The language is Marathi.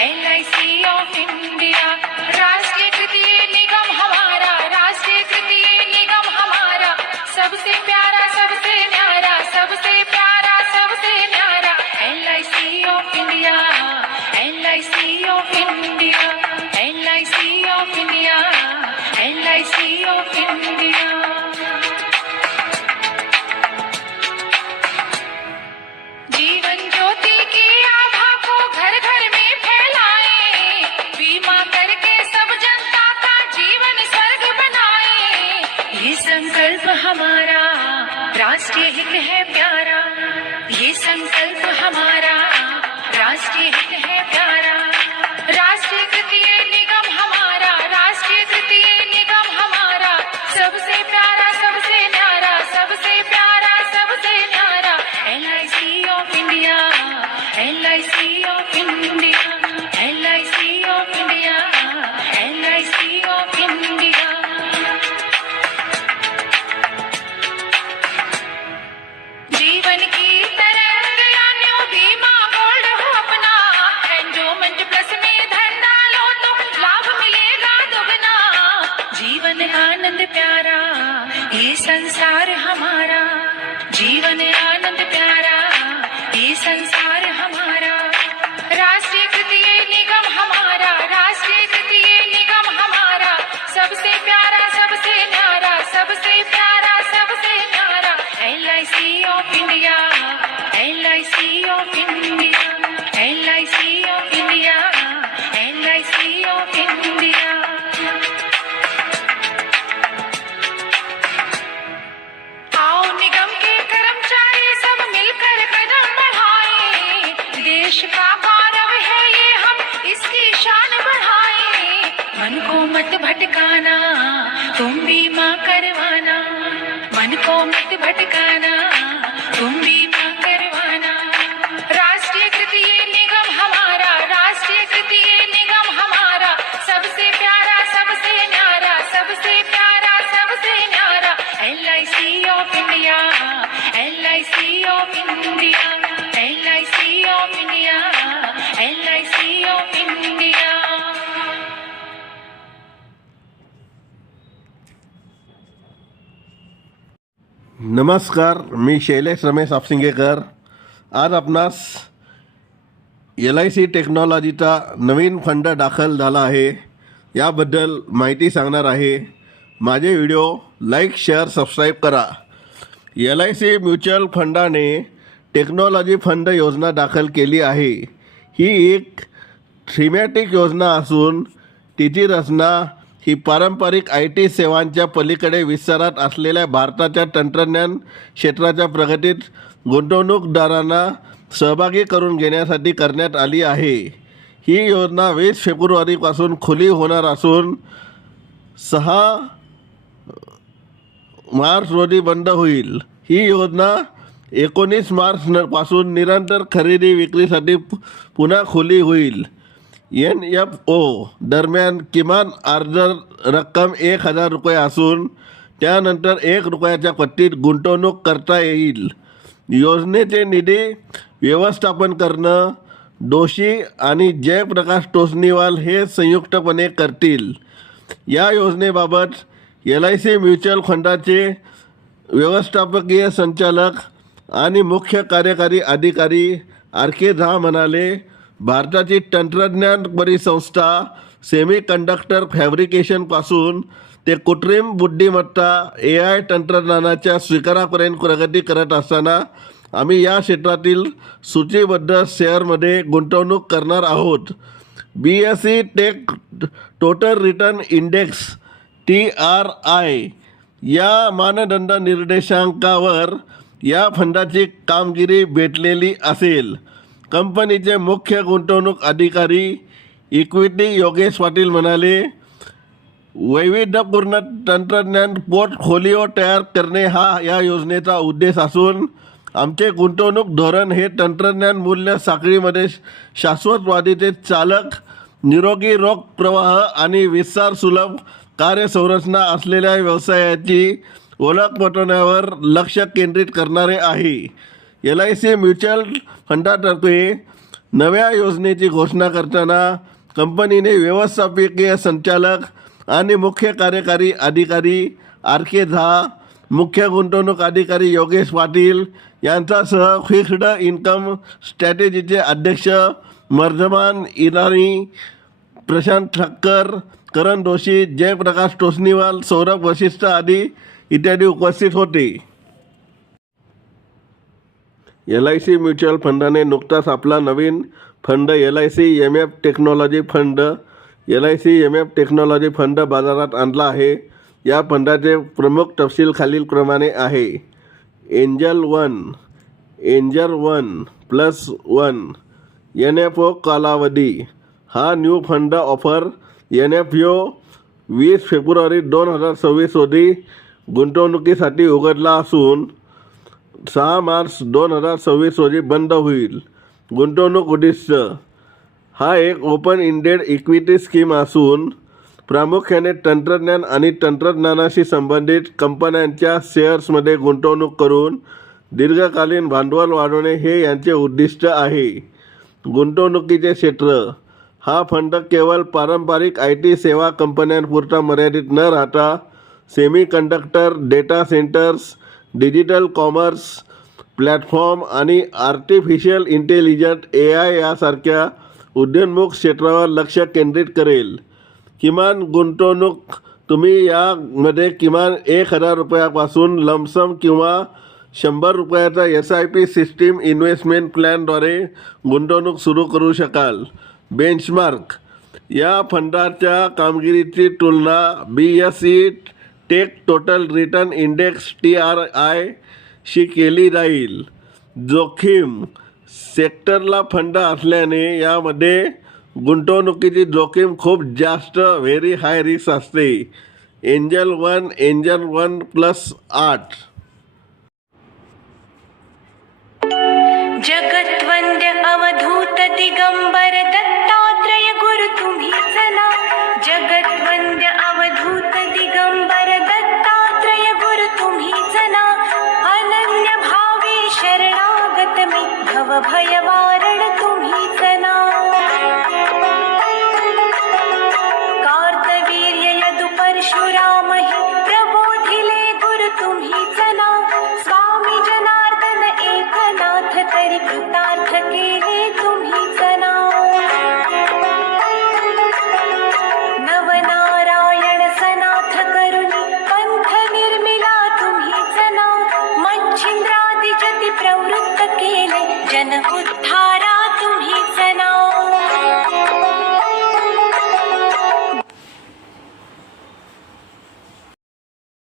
LIC ऑफ इंडिया, राष्ट्रीयकृत निगम हमारा, राष्ट्रीयकृत निगम हमारा, सबसे प्यारा सबसे न्यारा, सबसे प्यारा सबसे न्यारा। LIC of India, LIC of India, LIC of India, LIC of India. जीवन ज्योति की आभा को घर घर में फैलाएं, बीमा करके सब जनता का जीवन स्वर्ग बनाएं। ये संकल्प हमारा राष्ट्रीय हित है प्यारा, ये संकल्प हमारा राष्ट्रीय हित है प्यारा। राष्ट्रीयकृत निगम हमारा, राष्ट्रीयकृत निगम हमारा, सबसे प्यारा सबसे न्यारा, सबसे प्यारा सबसे न्यारा। LIC of India, LIC of India, LIC of India, LIC of India. जीवन की तरंग यानी बीमा गोल्ड हो अपना, एंडोमेंट प्लस में धन डालो तो लाभ मिलेगा दुगना। जीवन आनंद प्यारा ये संसार हमारा, जीवन आनंद प्यारा ये संसार हमारा। राष्ट्रीयकृत निगम हमारा, राष्ट्रीयकृत निगम हमारा, सबसे प्यारा सबसे न्यारा, सबसे प्यारा सबसे न्यारा। LIC of India, LIC of India, LIC of India, LIC of India. आओ निगम के कर्मचारी सब मिलकर कदम बढ़ाएं, देश का गौरव है ये हम इसकी शान बढ़ाएं। मन को मत भटकाना तुम बीमा करवाना, मन को मत भटकाना तुम बीमा करवाना। राष्ट्रीयकृत निगम हमारा, राष्ट्रीयकृत निगम हमारा, सबसे प्यारा सबसे न्यारा, सबसे प्यारा सबसे न्यारा। LIC of India, LIC of India, LIC of India, LIC of India. नमस्कार, मी शैलेश रमेश आपसिंगेकर। आज आपणास LIC टेक्नॉलॉजीचा नवीन फंड दाखल झाला आहे याबद्दल माहिती सांगणार आहे। माझे व्हिडिओ लाईक शेअर सबस्क्राईब करा। LIC म्युच्युअल फंडाने टेक्नॉलॉजी फंड योजना दाखल केली आहे। ही एक थीमॅटिक योजना असून तिची रचना ही पारंपरिक IT सेवांच्या पलीकडे विस्तारात असलेल्या भारताच्या तंत्रज्ञान क्षेत्राच्या प्रगतीत गुंतवणूकदारांना सहभागी करून घेण्यासाठी करण्यात आली आहे। ही योजना 20 फेब्रुवारीपासून खुली होणार असून 6 मार्च रोजी बंद होईल। ही योजना 19 मार्चपासून निरंतर खरेदी विक्रीसाठी पुन्हा खुली होईल। NFO दरम्यान किमान अर्ज रक्कम 1000 रुपये असून त्यानंतर 1 रुपयाच्या पट्टीत गुंतवणूक करता येईल। योजनेचे निधी व्यवस्थापन करणं दोशी आणि जयप्रकाश टोसनीवाल हे संयुक्तपणे करतील। या योजनेबाबत LIC म्युच्युअल फंडाचे व्यवस्थापकीय संचालक आणि मुख्य कार्यकारी अधिकारी RK झा म्हणाले, भारताची तंत्रज्ञान परिसंस्था सेमीकंडक्टर फॅब्रिकेशनपासून ते कृत्रिम बुद्धिमत्ता AI तंत्रज्ञानाच्या स्वीकारापर्यंत प्रगती करत असताना आम्ही या क्षेत्रातील सूचीबद्ध शेअरमध्ये गुंतवणूक करणार आहोत। BSE tech total return index TRI या मानदंड निर्देशांकावर या फंडाची कामगिरी भेटलेली असेल। कंपनीचे मुख्य गुंतवणूक अधिकारी इक्विटी योगेश पाटील म्हणाले, वैविध्यपूर्ण तंत्रज्ञान पोर्टफोलिओ तयार करणे हा या योजनेचा उद्देश असून आमचे गुंतवणूक धोरण हे तंत्रज्ञान मूल्य साखळीमध्ये शाश्वतवादीचे चालक, निरोगी रोख प्रवाह आणि विस्तार सुलभ कार्यसंरचना असलेल्या व्यवसायाची ओळख पटवण्यावर लक्ष केंद्रित करणारे आहे। LIC म्युच्युअल फंडातर्फे नव्या योजनेची घोषणा करताना कंपनीने व्यवस्थापकीय संचालक आणि मुख्य कार्यकारी अधिकारी RK झा, मुख्य गुंतवणूक अधिकारी योगेश पाटील यांच्यासह फिक्स्ड इन्कम स्ट्रॅटेजीचे अध्यक्ष मर्झमान इराणी, प्रशांत ठक्कर, करण जोशी, जयप्रकाश टोसनीवाल, सौरभ वशिष्ठ आदी इत्यादी उपस्थित होते. LIC म्युच्युअल फंडाने नुकताच आपला नवीन fund LIC MF technology fund बाजारात आणला आहे. या फंडाचे प्रमुख तपशील खालीलप्रमाणे आहे. एंजल 1+1 NFO कालावधी. हा new fund offer NFO 20 February 2026 रोजी गुंतवणुकीसाठी उघडला असून 6 मार्च 2026 रोजी बंद होईल. गुंतवणूक उद्दिष्ट. हा एक ओपन इंडेड इक्विटी स्कीम असून प्रामुख्याने तंत्रज्ञान आणि तंत्रज्ञानाशी संबंधित कंपन्यांच्या शेअर्समध्ये गुंतवणूक करून दीर्घकालीन भांडवल वाढवणे हे यांचे उद्दिष्ट आहे. गुंतवणुकीचे क्षेत्र. हा फंड केवळ पारंपरिक IT सेवा कंपन्यांपुरता मर्यादित न राहता semiconductor, data centres, digital commerce platform आणि आर्टिफिशियल इंटेलिजन्स AI यासारख्या उदयोन्मुख क्षेत्रावर लक्ष केंद्रित करेल. किमान गुंतवणूक. तुम्ही यामध्ये किमान 1,000 रुपयापासून लमसम किंवा 100 रुपयाचा SIP सिस्टीम इन्व्हेस्टमेंट प्लॅनद्वारे गुंतवणूक सुरू करू शकाल. बेंचमार्क. या फंडाच्या कामगिरीची तुलना BSE tech total return index TRI शी केली जाईल. जोखीम. सेक्टरला फंड असल्याने यामध्ये गुंतवणुकीची जोखीम खूप जास्त व्हेरी हाय रिस्क असते. एंजल 1+8 जगद्वंद्य अवधूत दिगंबर दत्तात्रय गुरु तुम्हीच ना. जगद्वंद्य अवधूत दिगंबर दत्तात्रय गुरु तुम्हीच ना. अनन्य भावे शरणागत मी भव भयवारण तुम्हीच ना. कार्तवीर्य यदु परशुरामहि प्रबोधिले गुरु तुम्हीच ना. स्वामी जनार्दन एकनाथ तरी कृतार्थ केले तुम्हीच ना. नवनारायण सनाथ करुणी पंथ निर्मिला तुम्हीच ना. मच्छिंद्रादि जति प्रवृत्त केले जन